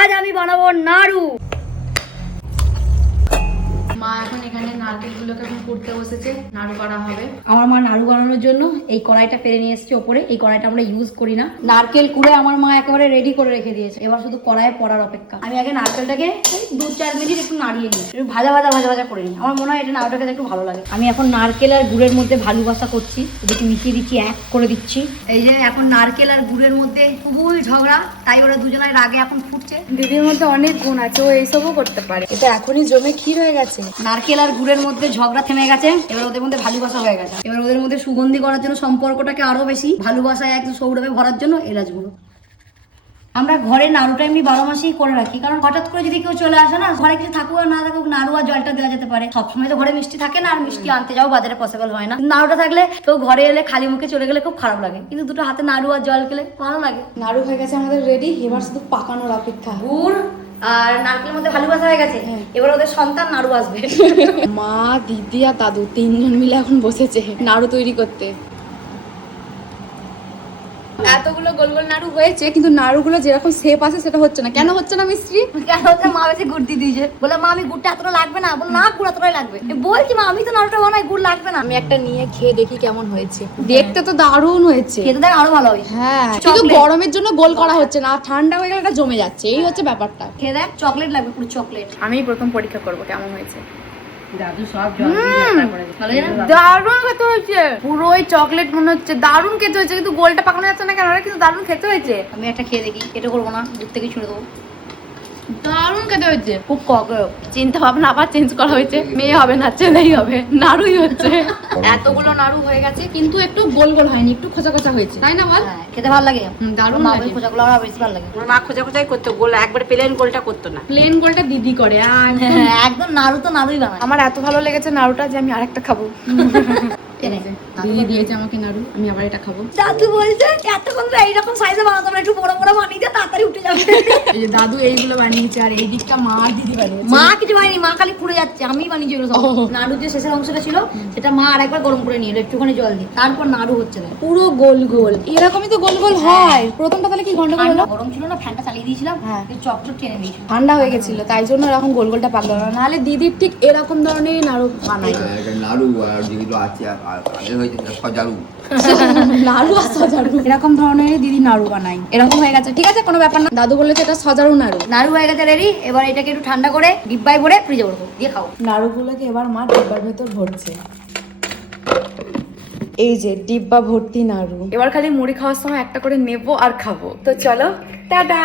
আজ আমি বানাবো নাড়ু। মা এখন এখানে নারকেলগুলোকে এখন কুটতে বসেছে, নাড়ু করা হবে। আমার মা নাড়ু বানানোর জন্য এই কড়াইটা পেরে নিয়ে এসেছে ওপরে। এই কড়াইটা আমরা ইউজ করি না। নারকেল কুড়ে আমার মা একেবারে রেডি করে রেখে দিয়েছে, এবার শুধু কড়াইয়ে পড়ার অপেক্ষা। আমি আগে নারকেলটাকে 2-4 মিনিট একটু নাড়িয়ে নিই, একটু ভাজা করে নিই। আমার মনে হয় এটা নাড়ুটা খেতে একটু ভালো লাগে। আমি এখন নারকেল আর গুড়ের মধ্যে ভালোবাসা করছি, এদিকে মিশিয়ে দিচ্ছি, এক করে দিচ্ছি। এই যে এখন নারকেল আর গুড়ের মধ্যে খুবই ঝগড়া, তাই ওরা দুজনের রাগে এখন ফুটছে। দিদির মধ্যে অনেক গুণ আছে, ও এইসবও করতে পারে। এটা এখনই জমে ক্ষীর হয়ে গেছে। নারকেল আর গুড়ের মধ্যে ঝগড়া থেমে গেছে, এবার ওদের মধ্যে ভালোবাসা হয়ে গেছে। এবার ওদের মধ্যে সুগন্ধি করার জন্য, সম্পর্কটাকে আরো বেশি ভালোবাসায় একদম সৌরভে ভরার জন্য এলাচ গুঁড়ো। আমরা ঘরে নাড়ুটা এমনি 12 মাসেই করে রাখি, কারণ হঠাৎ করে যদি কেউ চলে আসে না, ঘরে কিছু থাকুক আর না থাকুক, নাড়ু আর জলটা দেওয়া যেতে পারে। সবসময় তো ঘরে মিষ্টি থাকে না, আর মিষ্টি আনতে যাও বাজারে পসিবল হয় না। নাড়ুটা থাকলে কেউ ঘরে এলে খালি মুখে চলে গেলে খুব খারাপ লাগে, কিন্তু দুটো হাতে নাড়ু আর জল খেলে ভালো লাগে। নাড়ু হয়ে গেছে আমাদের রেডি, এবার শুধু পাকানোর অপেক্ষা। গুড় আর নারকেলের মধ্যে ভালোবাসা হয়ে গেছে, এবার ওদের সন্তান নাড়ু আসবে। মা, দিদি আর দাদু 3 জন মিলে এখন বসেছে নাড়ু তৈরি করতে। এতগুলো গোল গোল নাড়ু হয়েছে, কিন্তু নাড়ুগুলো যেরকম শেপ আছে সেটা হচ্ছে না। কেন হচ্ছে না মিস্ত্রি? কেন হচ্ছে? মা বেশি গুড় দিয়ে দিয়েছে। বলে মা আমি গুড়টা এতটা লাগবে না, বলে না গুড় এতটাই লাগবে। বলছি মা আমি তো নাড়ুটা বানাই, গুড় লাগবে না। আমি একটা নিয়ে খেয়ে দেখি কেমন হয়েছে। দেখতে তো দারুণ হয়েছে, খেতে দেখ আরো ভালো হয়। হ্যাঁ, কিন্তু গরমের জন্য গোল করা হচ্ছে না, ঠান্ডা হয়ে গেলে এটা জমে যাচ্ছে, এই হচ্ছে ব্যাপারটা। খেয়ে দেখ, চকলেট লাগবে, পুরো চকলেট। আমি প্রথম পরীক্ষা করব কেমন হয়েছে। দাদু সব জল দিয়ে তারপরে ভালো জানো? দারুণ খেতে হয়েছে, পুরো ওই চকলেট মনে হচ্ছে। দারুণ খেতে হয়েছে, কিন্তু গোলটা পাকানো যাচ্ছে না কেন? কিন্তু দারুণ খেতে হয়েছে। আমি একটা খেয়ে দেখি, এটা করবো না, দুধ থেকে ছুঁড়ে দেবো। দারুণ খেতে হয়েছে। খুব কড়া। চিন্তা ভাবনা আবার চেঞ্জ করা হয়েছে, মেয়ে হবে না ছেলেই হবে, নাড়ুই হচ্ছে। এতগুলো নাড়ু হয়ে গেছে, কিন্তু একটু গোল গোল হয়নি, একটু খোঁচা খোঁচা হয়েছে, তাই না বল? হ্যাঁ, খেতে ভালো লাগে। দারুণ মা লাগে। ওই খোঁজাগুলো আমার বেশি ভালো লাগে। আমার মা খোঁজা খোঁজাই করতো, গোল একবারে প্লেন গোলটা করতো না। প্লেন গোলটা দিদি করে। হ্যাঁ, একদম নাড়ু তো নাড়ুই বানায়। আমার এত ভালো লেগেছে নাড়ুটা যে আমি আরেকটা খাবো। এনে। দিদি দিয়েছে আমাকে নাড়ু, আমি আবার এটা খাবো। দাদু বলছে এতক্ষণ তো এইরকম সাইজে বানাতো না, একটু বড় বড় বানিয়ে দিয়ে তাড়াতাড়ি উঠে যাবে। এই যে দাদু এইগুলো বানিয়েছে, আর এই দিকটা মা আর দিদি বানিয়েছে। মা কিছু বানায়নি, মা খালি পুড়ে যাচ্ছে, আমি বানিয়েছি এগুলো সব। নাড়ু যে শেষের অংশটা ছিল সেটা মা আরেকবার গরম করে নিয়ে এলো একটুখানি জল দিয়ে, তারপর নাড়ু হচ্ছে না। পুরো গোল গোল এরকমই তো গোল গোল হয়। প্রথমটা তাহলে কি গন্ডগোল হলো? গরম ছিল না, ফ্যানটা চালিয়ে দিয়েছিলাম, হ্যাঁ। চকচক টেনে দিয়েছিল। ঠান্ডা হয়ে গেছিল, তাই জন্য এরকম গোল গোলটা পাকলো না। নাহলে দিদির ঠিক এরকম ধরনের নাড়ু বানাই। নাড়ু আর যেগুলো আছে আগে হয়েছে সজারু, নাড়ু আর সজারু এরকম ধরনের দিদি নাড়ু বানাই। এরকম হয়ে গেছে, ঠিক আছে কোনো ব্যাপার না। দাদু বলেছে এটা সজারু নাড়ু। নাড়ু হয়ে গেছে রেডি, এবার এটাকে একটু ঠান্ডা করে ডিব্বায় ভরে ফ্রিজে রাখবো, দিয়ে খাবো। নাড়ুগুলোকে এবার মা ডিব্বার ভেতর ভরছে। এই যে ডিব্বা ভর্তি নাড়ু। এবার খালি মুড়ি খাওয়ার সময় একটা করে নেবো আর খাবো। তো চলো, টাটা।